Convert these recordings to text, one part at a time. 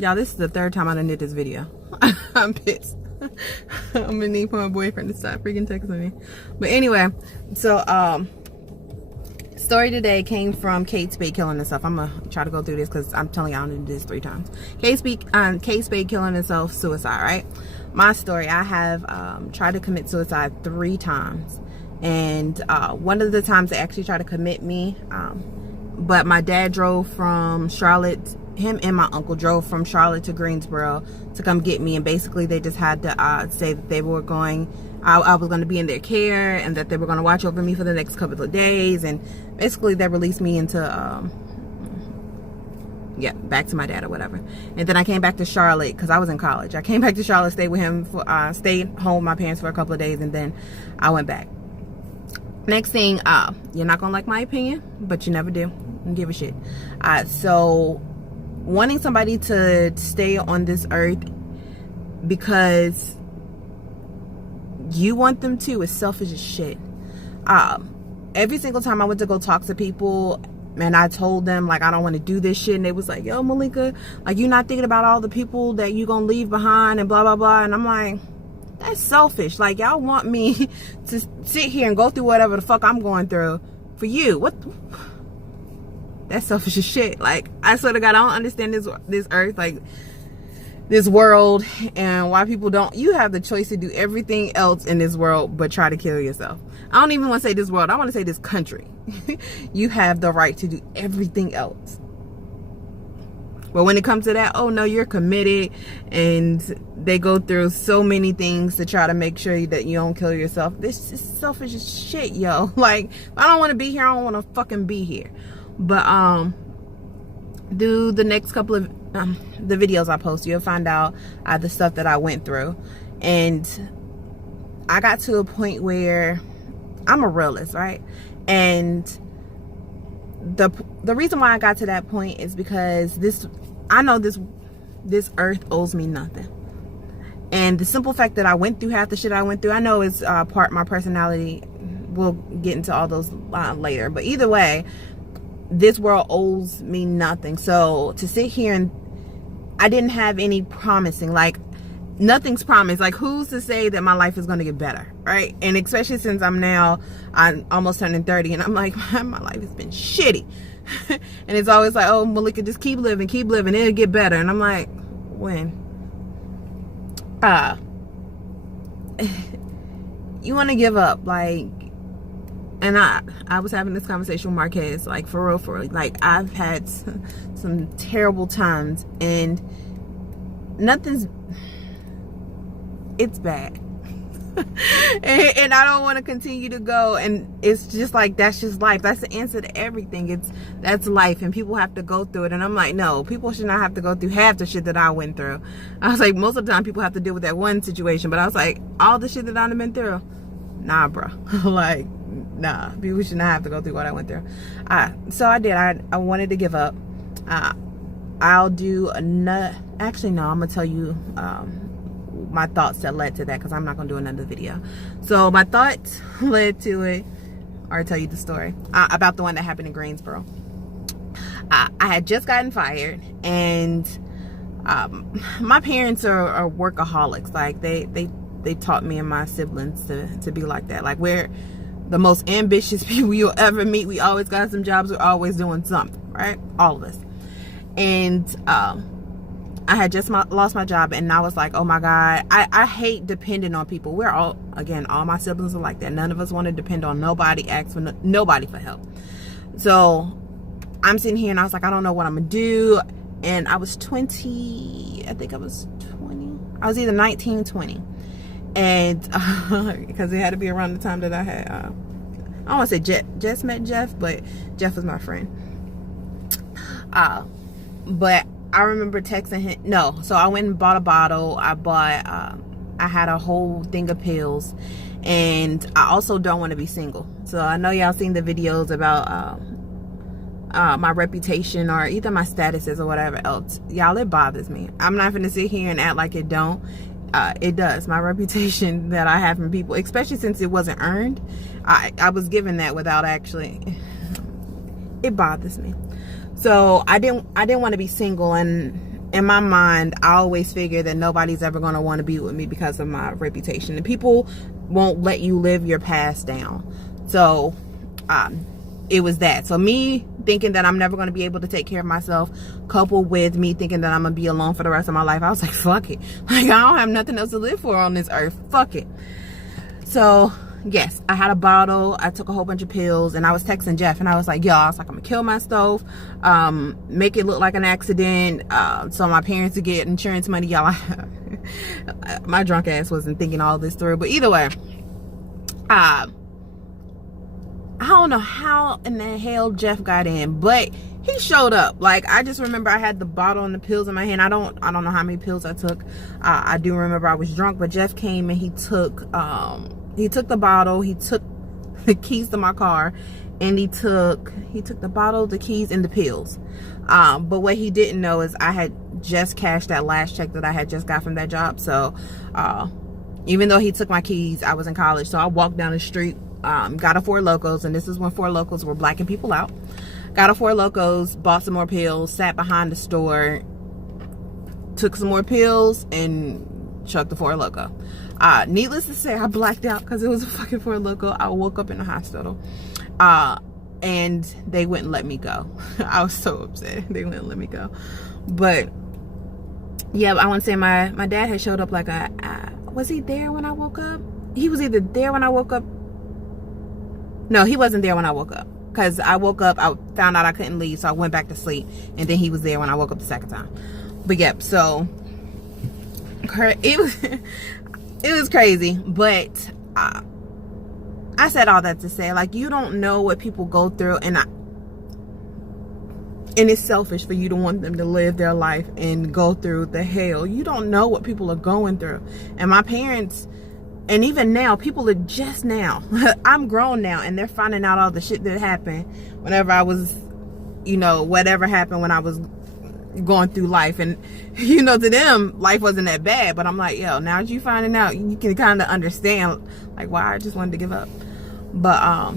Y'all, this is the third time I done did this video. I'm pissed. I'm gonna need for my boyfriend to stop freaking texting me. But anyway, so story today came from Kate Spade killing herself. I'm gonna try to go through this because I'm telling y'all I did this 3 times. Kate Spade killing herself, suicide, right? My story, I have tried to commit suicide 3 times. And one of the times they actually tried to commit me, but my dad drove from Charlotte. Him and my uncle drove from Charlotte to Greensboro to come get me, and basically they just had to say that they were going, I was going to be in their care and that they were going to watch over me for the next couple of days, and basically they released me into yeah, back to my dad or whatever. And then I came back to Charlotte because I was in college. I came back to Charlotte, stayed with him for stayed home with my parents for a couple of days, and then I went back. Next thing, you're not gonna like my opinion, but you never do. I don't give a shit. So wanting somebody to stay on this earth because you want them to is selfish as shit. Every single time I went to go talk to people and I told them like I don't want to do this shit, and they was like, yo Malika, like you're not thinking about all the people that you gonna leave behind and blah blah blah. And I'm like, that's selfish. Like y'all want me to sit here and go through whatever the fuck I'm going through for you. What? That's selfish as shit. Like, I swear to God, I don't understand this earth, like this world, and why people don't. You have the choice to do everything else in this world but try to kill yourself. I don't even want to say this world, I want to say this country. You have the right to do everything else, but when it comes to that, oh no, you're committed, and they go through so many things to try to make sure that you don't kill yourself. This is selfish as shit, yo. Like, if I don't want to be here, I don't want to fucking be here. But do the next couple of the videos I post, you'll find out the stuff that I went through. And I got to a point where I'm a realist, right? And the reason why I got to that point is because I know this earth owes me nothing. And the simple fact that I went through half the shit I went through, I know it's part of my personality. We'll get into all those later. But either way, this world owes me nothing. So to sit here and I didn't have any promising, like nothing's promised. Like, who's to say that my life is going to get better, right? And especially since I'm almost turning 30, and I'm like, my life has been shitty. And it's always like, oh Malika, just keep living, it'll get better. And I'm like, when? You want to give up, like. And I was having this conversation with Marquez, like for real, like I've had some terrible times, and it's bad. and I don't want to continue to go, and it's just like, that's just life. That's the answer to everything. That's life, and people have to go through it. And I'm like, no, people should not have to go through half the shit that I went through. I was like, most of the time people have to deal with that one situation, but I was like, all the shit that I've been through, nah bro. Like, nah, people should not have to go through what I went through. So I did. I wanted to give up. I'll do actually no, I'm gonna tell you my thoughts that led to that, because I'm not gonna do another video. So my thoughts led to it, or I'll tell you the story about the one that happened in Greensboro. I had just gotten fired, and my parents are workaholics. Like they taught me and my siblings to be like that. Like, we're the most ambitious people you'll ever meet. We always got some jobs. We're always doing something, right? All of us. And I had just lost my job, and I was like, oh my God, I hate depending on people. We're all my siblings are like that. None of us want to depend on nobody, ask for nobody for help. So I'm sitting here and I was like, I don't know what I'm gonna do. And I was 20, I think I was 20. I was either 19, 20. And because it had to be around the time that I had I don't want to say just met Jeff, but Jeff was my friend. But I remember texting him. No, so I went and bought a bottle. I had a whole thing of pills, and I also don't want to be single. So I know y'all seen the videos about my reputation, or either my statuses or whatever else. Y'all, it bothers me. I'm not gonna sit here and act like it don't. It does. My reputation that I have from people, especially since it wasn't earned, I was given that without actually. It bothers me. So I didn't want to be single, and in my mind, I always figure that nobody's ever going to want to be with me because of my reputation, and people won't let you live your past down. So it was that. So me thinking that I'm never going to be able to take care of myself, coupled with me thinking that I'm going to be alone for the rest of my life, I was like, fuck it. Like, I don't have nothing else to live for on this earth. Fuck it. So yes, I had a bottle. I took a whole bunch of pills, and I was texting Jeff, and I was like, I'm gonna kill myself, make it look like an accident, so my parents would get insurance money. Y'all, my drunk ass wasn't thinking all this through. But either way, I don't know how in the hell Jeff got in, but he showed up. Like, I just remember I had the bottle and the pills in my hand. I don't know how many pills I took. I do remember I was drunk, but Jeff came and he took the bottle, he took the keys to my car, and he took the bottle, the keys, and the pills. But what he didn't know is I had just cashed that last check that I had just got from that job. So even though he took my keys, I was in college, so I walked down the street, got a Four Locos, and this is when Four Locos were blacking people out. Got a Four Locos, bought some more pills, sat behind the store, took some more pills, and chucked the Four Loko. Needless to say, I blacked out because it was a fucking Four Loko. I woke up in the hospital, and they wouldn't let me go. I was so upset. They wouldn't let me go. But yeah, I want to say my dad had showed up like was he there when I woke up? He was either there when I woke up. No, he wasn't there when I woke up, because I woke up, I found out I couldn't leave, so I went back to sleep, and then he was there when I woke up the second time. But yep, so it was crazy. But I said all that to say, like, you don't know what people go through, and it's selfish for you to want them to live their life and go through the hell. You don't know what people are going through. And my parents, and even now, people are just now, I'm grown now, and they're finding out all the shit that happened whenever I was, whatever happened when I was going through life. And, to them, life wasn't that bad. But I'm like, now that you finding out, you can kind of understand, like, why I just wanted to give up. But, I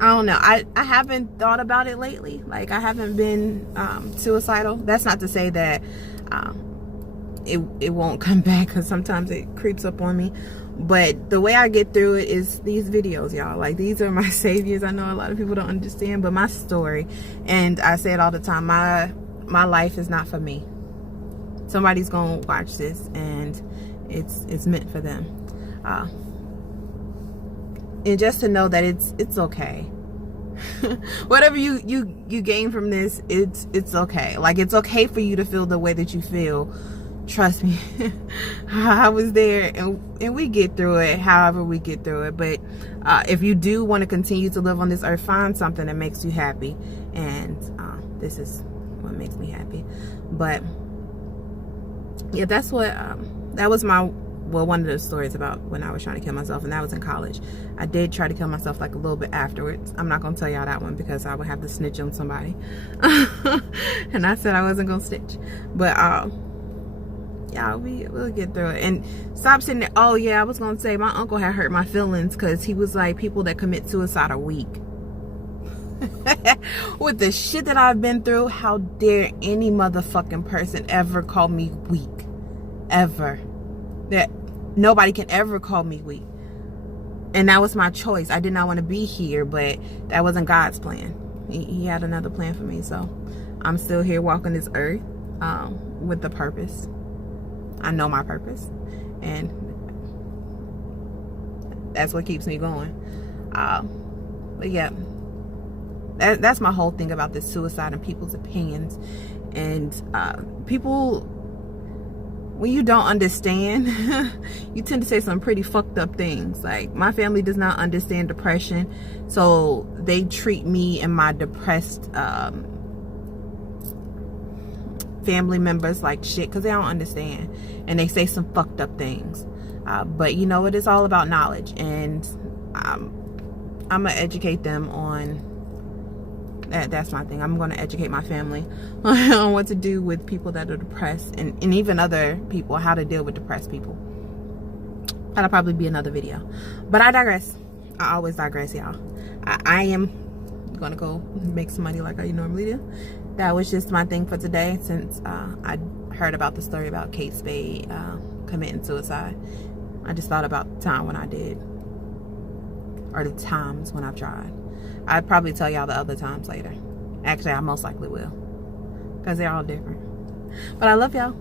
don't know. I haven't thought about it lately. Like, I haven't been suicidal. That's not to say that it won't come back, because sometimes it creeps up on me. But the way I get through it is these videos, y'all. Like, these are my saviors. I know a lot of people don't understand, but my story, and I say it all the time, my life is not for me. Somebody's gonna watch this, and it's meant for them. And just to know that it's okay. Whatever you gain from this, it's okay. Like, it's okay for you to feel the way that you feel. Trust me. I was there, and we get through it however we get through it. But if you do want to continue to live on this earth, find something that makes you happy. And this is what makes me happy. But yeah, that's what that was one of the stories about when I was trying to kill myself, and that was in college. I did try to kill myself like a little bit afterwards. I'm not gonna tell y'all that one because I would have to snitch on somebody. And I said I wasn't gonna snitch. But yeah, we'll get through it. And stop sitting there. Oh yeah, I was gonna say my uncle had hurt my feelings, because he was like, people that commit suicide are weak. With the shit that I've been through, how dare any motherfucking person ever call me weak? Ever. That nobody can ever call me weak. And that was my choice. I did not want to be here, but that wasn't God's plan. He had another plan for me. So I'm still here walking this earth with the purpose. I know my purpose, and that's what keeps me going. But yeah, that's my whole thing about this suicide and people's opinions. And people, when you don't understand, you tend to say some pretty fucked up things. Like, my family does not understand depression, so they treat me and my depressed family members like shit, because they don't understand, and they say some fucked up things. But you know, it is all about knowledge, and I'm gonna educate them on that. That's my thing. I'm gonna educate my family on what to do with people that are depressed, and even other people, how to deal with depressed people. That'll probably be another video. But I digress. I always digress, y'all. I am gonna go make some money like I normally do. that was just my thing for today, since I heard about the story about Kate Spade committing suicide. I just thought about the time when I did, or the times when I've tried. I'd probably tell y'all the other times later. Actually, I most likely will, because they're all different. But I love y'all.